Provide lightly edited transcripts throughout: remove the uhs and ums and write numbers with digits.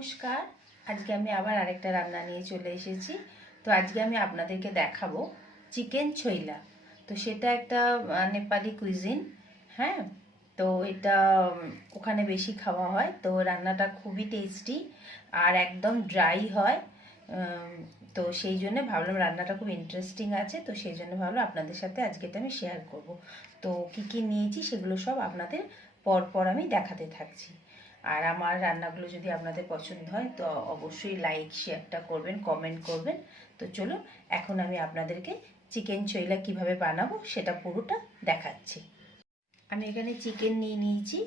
নমস্কার। আজকে আমি আবার আরেকটা রান্না নিয়ে চলে এসেছি। তো আজকে আমি আপনাদেরকে দেখাবো চিকেন ছইলা। তো সেটা একটা নেপালি কুইজিন। হ্যাঁ, তো এটা ওখানে বেশি খাওয়া হয়। তো রান্নাটা খুবই টেস্টি আর একদম ড্রাই হয়। তো সেই জন্য ভাবলাম রান্নাটা খুব ইন্টারেস্টিং আছে, তো সেই জন্য ভাবলাম আপনাদের সাথে আজকে এটা আমি শেয়ার করব। তো কী কী নিয়েছি সেগুলো সব আপনাদের পর আমি দেখাতে থাকছি। আর আমার রান্নাগুলো যদি আপনাদের পছন্দ হয় তো অবশ্যই লাইক শেয়ারটা করবেন, কমেন্ট করবেন। তো চলুন এখন আমি আপনাদেরকে চিকেন ছইলা কিভাবে বানাবো সেটা পুরোটা দেখাচ্ছি। আমি এখানে চিকেন নিয়ে নিয়েছি।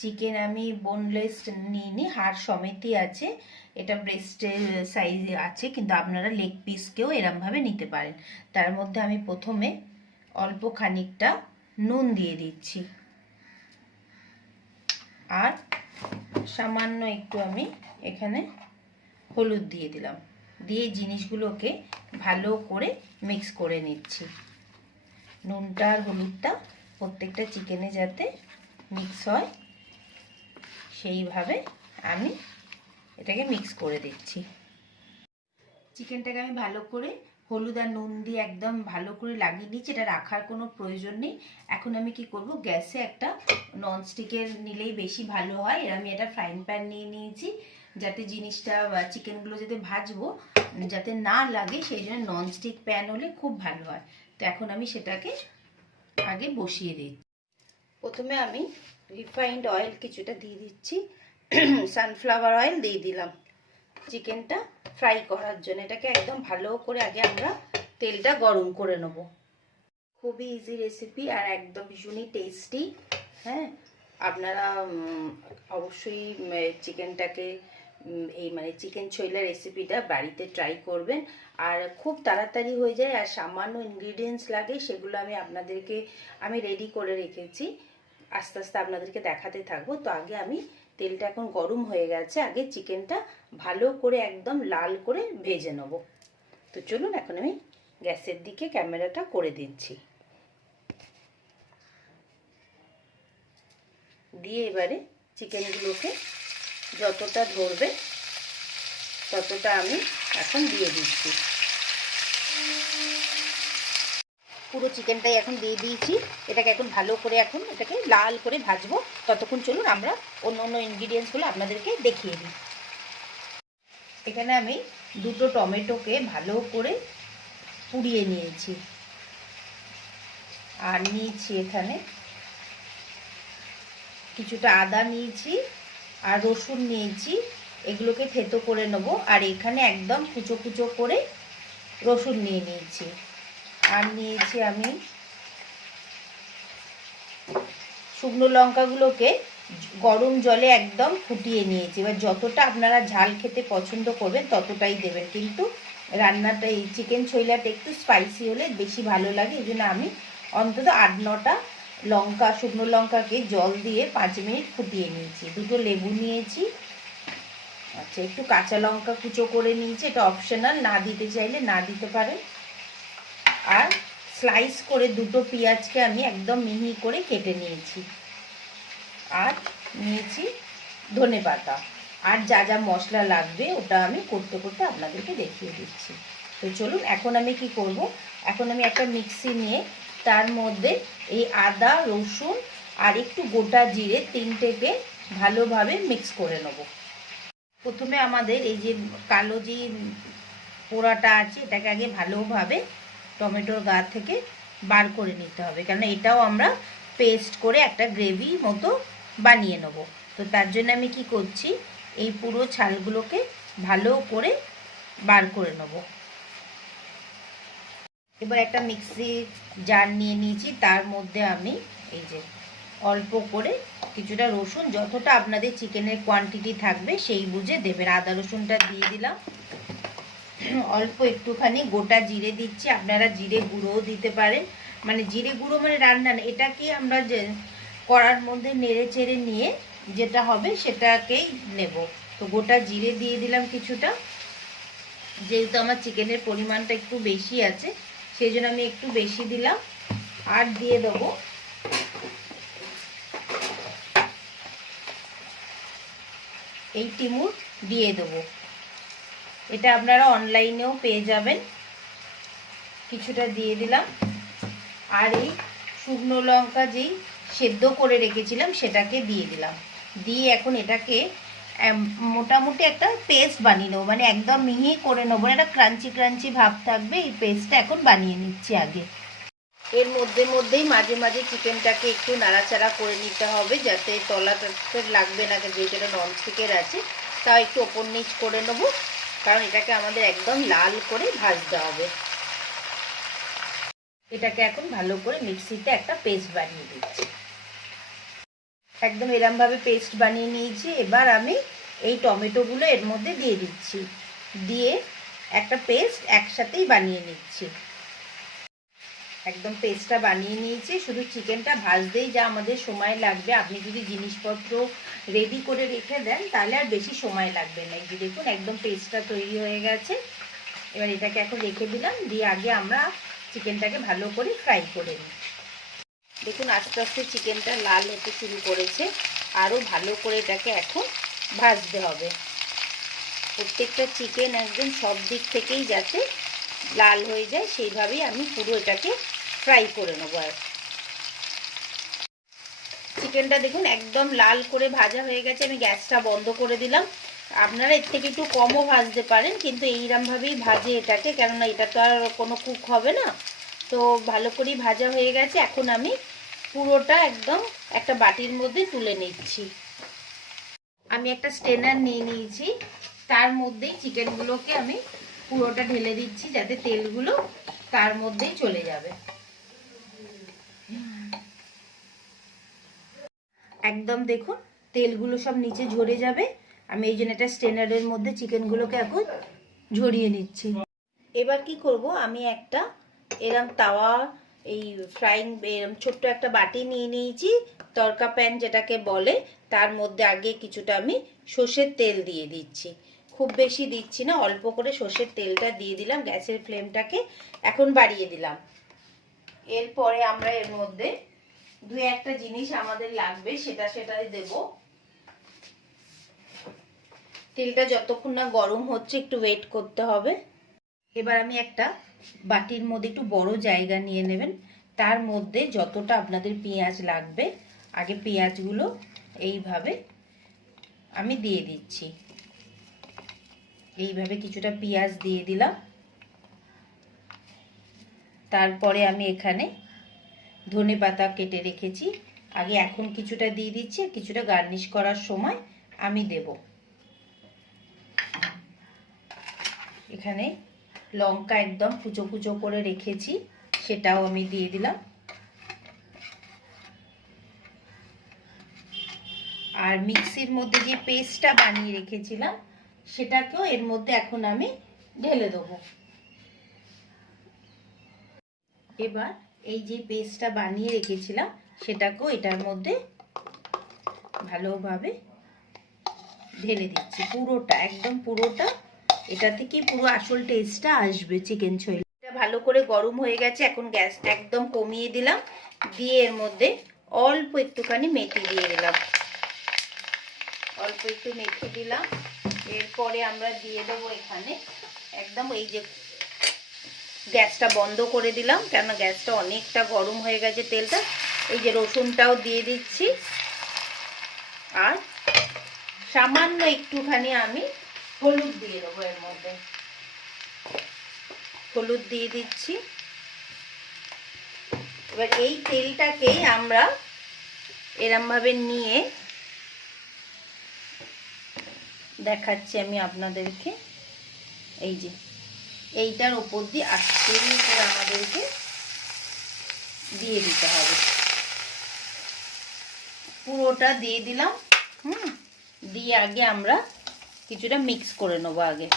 চিকেন আমি বোনলেস নিইনি, হাড় সমেতই আছে। এটা ব্রেস্টের সাইজে আছে, কিন্তু আপনারা লেগ পিসকেও এরমভাবে নিতে পারেন। তার মধ্যে আমি প্রথমে অল্প খানিকটা নুন দিয়ে দিচ্ছি, আর সামান্য একটু আমি এখানে হলুদ দিয়ে দিলাম। দিয়ে জিনিসগুলোকে ভালো করে মিক্স করে নিচ্ছি। নুনটা আর হলুদটা প্রত্যেকটা চিকেনে যাতে মিক্স হয় সেইভাবে আমি এটাকে মিক্স করে দিচ্ছি। চিকেনটাকে আমি ভালো করে হলুদ আর নুন দিয়ে একদম ভালো করে লাগিয়ে নিচ্ছি। এটা রাখার কোনো প্রয়োজন নেই। এখন আমি কি করব, গ্যাসে একটা ননস্টিকের নিলেই বেশি ভালো হয়। আমি এটা ফ্রাইং প্যান নিয়ে নিয়েছি, যাতে জিনিসটা চিকেনগুলো যাতে ভাজবো যাতে না লাগে, সেই জন্য ননস্টিক প্যান হলে খুব ভালো হয়। তো এখন আমি সেটাকে আগে বসিয়ে দিচ্ছি। প্রথমে আমি রিফাইন্ড অয়েল কিছুটা দিয়ে দিচ্ছি। সানফ্লাওয়ার অয়েল দিয়ে দিলাম চিকেনটা ফ্রাই করার জন্য। এটাকে একদম ভালো করে আগে আমরা তেলটা গরম করে নেব। খুবই ইজি রেসিপি আর একদম ভীষণই টেস্টি। হ্যাঁ, আপনারা অবশ্যই চিকেনটাকে চিকেন ছইলা রেসিপিটা বাড়িতে ট্রাই করবেন। আর খুব তাড়াতাড়ি হয়ে যায়, আর সামান্য ইনগ্রিডিয়েন্টস লাগে, সেগুলো আমি রেডি করে রেখেছি। আস্তে আস্তে আপনাদেরকে দেখাতে থাকবো। তো আগে আমি তেলটা এখন গরম হয়ে গেছে, আগে চিকেনটা ভালো করে একদম লাল করে ভেজে নেব। তো চলুন এখন আমি গ্যাসের দিকে ক্যামেরাটা করে দিচ্ছি। দিয়ে এবারে চিকেনগুলোকে যতটা ধরবে ততটা আমি এখন দিয়ে দিচ্ছি। পুরো চিকেনটাই এখন দিয়ে দিয়েছি। এটাকে এখন ভালো করে এটাকে লাল করে ভাজবো। ততক্ষণ চলুন আমরা অন্য ইনগ্রিডিয়েন্টসগুলো আপনাদেরকে দেখিয়ে দিই। এখানে আমি দুটো টমেটোকে ভালো করে পুড়িয়ে নিয়েছি, আর নিয়েছি এখানে কিছুটা আদা নিয়েছি আর রসুন নিয়েছি। এগুলোকে থেতো করে নেবো। আর এখানে একদম কুচো কুচো করে রসুন নিয়ে নিয়েছি। আর নিয়েছি আমি শুকনো লঙ্কাগুলোকে গরম জলে একদম ফুটিয়ে নিয়েছি। এবার যতটা আপনারা ঝাল খেতে পছন্দ করবেন ততটাই দেবেন, কিন্তু রান্নাটা এই চিকেন ছইলাটা একটু স্পাইসি হলে বেশি ভালো লাগে। এই জন্য আমি অন্তত 8-9টা শুকনো লঙ্কাকে জল দিয়ে 5 মিনিট ফুটিয়ে নিয়েছি। দুটো লেবু নিয়েছি। আচ্ছা, একটু কাঁচা লঙ্কা কুচো করে নিয়েছি, এটা অপশনাল, না দিতে চাইলে না দিতে পারেন। আর স্লাইস করে দুটো পেঁয়াজকে আমি একদম মিহি করে কেটে নিয়েছি। আর নিয়েছি ধনেপাতা। আর যা যা মশলা লাগবে ওটা আমি করতে করতে আপনাদেরকে দেখিয়ে দিচ্ছি। তো চলুন এখন আমি কি করব, এখন আমি একটা মিক্সি নিয়ে তার মধ্যে এই আদা, রসুন আর একটু গোটা জিরে 3টেকে ভালোভাবে মিক্স করে নেব। প্রথমে আমাদের এই যে কালো যে পোড়াটা আছে এটাকে আগে ভালোভাবে টমেটোর গা থেকে বার করে নিতে হবে, কারণ এটাও আমরা পেস্ট করে একটা গ্রেভি মতো বানিয়ে নেব। তো তার জন্য আমি কি করছি, এই পুরো ছালগুলোকে ভালো করে বার করে নেব। এবার একটা মিক্সি জার নিয়ে নিয়েছি, তার মধ্যে আমি এই যে অল্প করে কিছুটা রসুন, যতটা আপনাদের চিকেনের কোয়ান্টিটি থাকবে সেই বুঝে দেবেন। আদা রসুনটা দিয়ে দিলাম। অল্প একটুখানি গোটা জিরে দিচ্ছি, আপনারা জিরে গুঁড়োও দিতে পারেন। জিরে গুঁড়ো রান্না না, এটাকে আমরা যে কড়ার মধ্যে নেড়ে চেড়ে নিয়ে যেটা হবে সেটাকেই নেব। তো গোটা জিরে দিয়ে দিলাম কিছুটা, যেহেতু আমার চিকেনের পরিমাণটা একটু বেশি আছে সেই জন্য আমি একটু বেশি দিলাম। আর দিয়ে দেবো এই টিমুর দিয়ে দেবো। এটা আপনারা অনলাইনেও পেয়ে যাবেন। কিছুটা দিয়ে দিলাম। আর এই শুকনো লঙ্কা যেই সেদ্ধ করে রেখেছিলাম সেটাকে দিয়ে দিলাম। দিয়ে এখন এটাকে মোটামুটি একটা পেস্ট বানিয়ে নেবো, মানে একদম মিহি করে নেবো, একটা ক্রাঞ্চি ক্রাঞ্চি ভাব থাকবে। এই পেস্টটা এখন বানিয়ে নিচ্ছি আগে। এর মধ্যেই মাঝে মাঝে চিকেনটাকে একটু নাড়াচাড়া করে নিতে হবে, যাতে তলাতে লাগবে না, যেহেতু এটা ননস্টিকের আছে। তাও একটু ওপর নিচ করে নেবো, কারণ এটাকে আমাদের একদম লাল করে ভাজতে হবে। এটাকে এখন ভালো করে মিক্সিতে একটা পেস্ট বানিয়ে দিচ্ছি। একদম এরমভাবে পেস্ট বানিয়ে নিয়েছি। এবার আমি এই টমেটোগুলো এর মধ্যে দিয়ে দিচ্ছি, দিয়ে একটা পেস্ট একসাথেই বানিয়ে নিচ্ছি। একদম পেস্টটা বানিয়ে নিয়েছি। শুধু চিকেনটা ভাজতেই যা আমাদের সময় লাগবে, আপনি যদি জিনিসপত্র রেডি করে রেখে দেন তাহলে আর বেশি সময় লাগবে না। এই যে দেখুন একদম পেস্টটা তৈরি হয়ে গেছে। এবার এটাকে এখন রেখে দিলাম, দিয়ে আগে আমরা চিকেনটাকে ভালো করে ফ্রাই করে নিই। দেখুন আস্তে আস্তে চিকেনটা লাল হতে শুরু করেছে। আরও ভালো করে এটাকে এখন ভাজতে হবে। প্রত্যেকটা চিকেন একদম সব দিক থেকেই যাতে লাল হয়ে যায় সেইভাবেই আমি পুরো এটাকে ফ্রাই করে নেবো। আর চিকেনটা দেখুন একদম লাল করে ভাজা হয়ে গেছে। আমি গ্যাসটা বন্ধ করে দিলাম। আপনারা এর থেকে একটু কমও ভাজতে পারেন, কিন্তু এইরকমভাবেই ভাজে এটাকে, কেননা এটা তো আর কোনো কুক হবে না। তো ভালো করেই ভাজা হয়ে গেছে। এখন আমি পুরোটা একদম একটা বাটির মধ্যে তুলে নিচ্ছি। আমি একটা স্ট্রেনার নিয়ে নিয়েছি, তার মধ্যেই চিকেনগুলোকে আমি পুরোটা ঢেলে দিচ্ছি, যাতে তেলগুলো তার মধ্যেই চলে যাবে। একদম দেখুন তেলগুলো সব নিচে ঝরে যাবে। আমি এই জন্য একটা স্ট্রেনারের মধ্যে চিকেনগুলোকে এখন ঝরিয়ে নিচ্ছি। এবার কি করব, আমি একটা এরম তাওয়া, এই ফ্রাইং এরম ছোট্ট একটা বাটি নিয়ে নিয়েছি, তড়কা প্যান যেটাকে বলে। তার মধ্যে আগে কিছুটা আমি সর্ষের তেল দিয়ে দিচ্ছি। খুব বেশি দিচ্ছি না, অল্প করে সর্ষের তেলটা দিয়ে দিলাম। গ্যাসের ফ্লেমটাকে এখন বাড়িয়ে দিলাম। এরপরে আমরা এর মধ্যে দুই একটা জিনিস আমাদের লাগবে, সেটাই দেব। তেলটা যতক্ষণ না গরম হচ্ছে একটু ওয়েট করতে হবে। এবার আমি একটা বাটির মধ্যে একটু বড় জায়গা নিয়ে নেবেন, তার মধ্যে যতটা আপনাদের পেঁয়াজ লাগবে আগে পেঁয়াজগুলো এইভাবে আমি দিয়ে দিচ্ছি। এইভাবে কিছুটা পেঁয়াজ দিয়ে দিলাম। তারপরে আমি এখানে ধনেপাতা কেটে রেখেছি, আগে এখন কিছুটা দিয়ে দিচ্ছি, কিছুটা গার্নিশ করার সময় আমি দেব। এখানে লঙ্কা একদম কুচো কুচো করে রেখেছি, সেটাও আমি দিয়ে দিলাম। আর মিক্সির মধ্যে যে পেস্টটা বানিয়ে রেখেছিলাম সেটাকেও এর মধ্যে এখন আমি ঢেলে দেবো। এবার এই যে পেস্টটা বানিয়ে রেখেছিলাম সেটাকেও এটার মধ্যে ভালোভাবে ঢেলে দিচ্ছি, পুরোটা একদম পুরোটা। এটা থেকে পুরো আসল টেস্টটা আসবে চিকেন ছোলা। এটা ভালো করে গরম হয়ে গেছে, এখন গ্যাসটা একদম কমিয়ে দিলাম, দিয়ে এর মধ্যে অল্প একটুখানি মেথি দিয়ে দিলাম। অল্প একটু মেথি দিলাম। এরপরে আমরা দিয়ে দেবো এখানে একদম এই যে গ্যাসটা বন্ধ করে দিলাম, কেন গ্যাসটা অনেকটা গরম হয়ে গেছে তেলটা। এই যে রসুনটাও দিয়ে দিচ্ছি, আর সামান্য একটুখানি আমি হলুদ দিয়ে দেবো এর মধ্যে। হলুদ দিয়ে দিচ্ছি। এবার এই তেলটাকেই আমরা এরমভাবে নিয়ে দেখাচ্ছি আমি আপনাদেরকে। এই যে এইটার ওপর দিয়ে আস্তে করে আমাদেরকে দিয়ে দিতে হবে। পুরোটা দিয়ে দিলাম। দিয়ে আগে আমরা কিছুটা মিক্স করে নেবো। আগে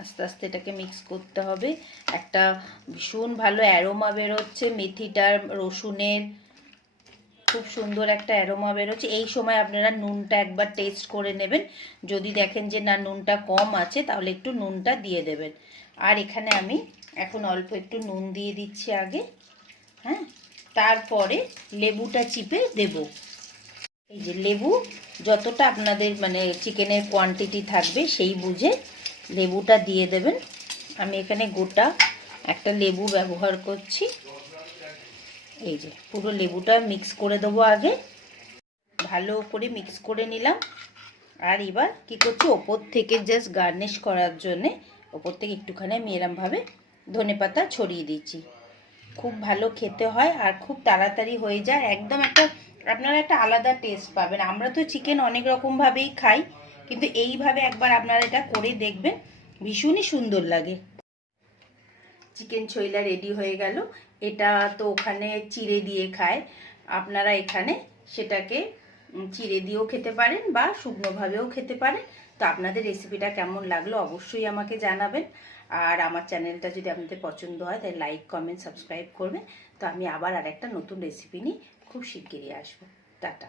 আস্তে আস্তে এটাকে মিক্স করতে হবে। একটা ভীষণ ভালো অ্যারোমা বেরোচ্ছে মেথিটার, রসুনের, খুব সুন্দর একটা অ্যারোমা বেরোচ্ছে। এই সময় আপনারা নুনটা একবার টেস্ট করে নেবেন, যদি দেখেন যে না নুনটা কম আছে তাহলে একটু নুনটা দিয়ে দেবেন। আর এখানে আমি এখন অল্প একটু নুন দিয়ে দিচ্ছি আগে। হ্যাঁ, তারপরে লেবুটা চিপে দেব। এই যে লেবু যতটা আপনাদের মানে চিকেনের কোয়ান্টিটি থাকবে সেই বুঝে লেবুটা দিয়ে দেবেন। আমি এখানে গোটা একটা লেবু ব্যবহার করছি। এই যে পুরো লেবুটা মিক্স করে দেবো আগে, ভালো করে মিক্স করে নিলাম। আর এবার কি করছি, ওপর থেকে জাস্ট গার্নিশ করার জন্যে ওপর থেকে একটুখানি আমি এরমভাবে ধনেপাতা ছড়িয়ে দিচ্ছি। খুব ভালো খেতে হয় আর খুব তাড়াতাড়ি হয়ে যায়, একদম একটা আপনারা একটা আলাদা টেস্ট পাবেন। আমরা তো চিকেন অনেক রকমভাবেই খাই, কিন্তু এইভাবে একবার আপনারা এটা করে দেখবেন, ভীষণই সুন্দর লাগে। চিকেন ছইলা রেডি হয়ে গেল। এটা তো ওখানে চিড়ে দিয়ে খায়, আপনারা এখানে সেটাকে চিড়ে দিয়েও খেতে পারেন বা শুকনোভাবেও খেতে পারেন। তো আপনাদের রেসিপিটা কেমন লাগলো অবশ্যই আমাকে জানাবেন। আর আমার চ্যানেলটা যদি আপনাদের পছন্দ হয় তাহলে লাইক কমেন্ট সাবস্ক্রাইব করবেন। তো আমি আবার আরেকটা নতুন রেসিপি নিয়ে খুব শিগগিরই আসবো। টাটা।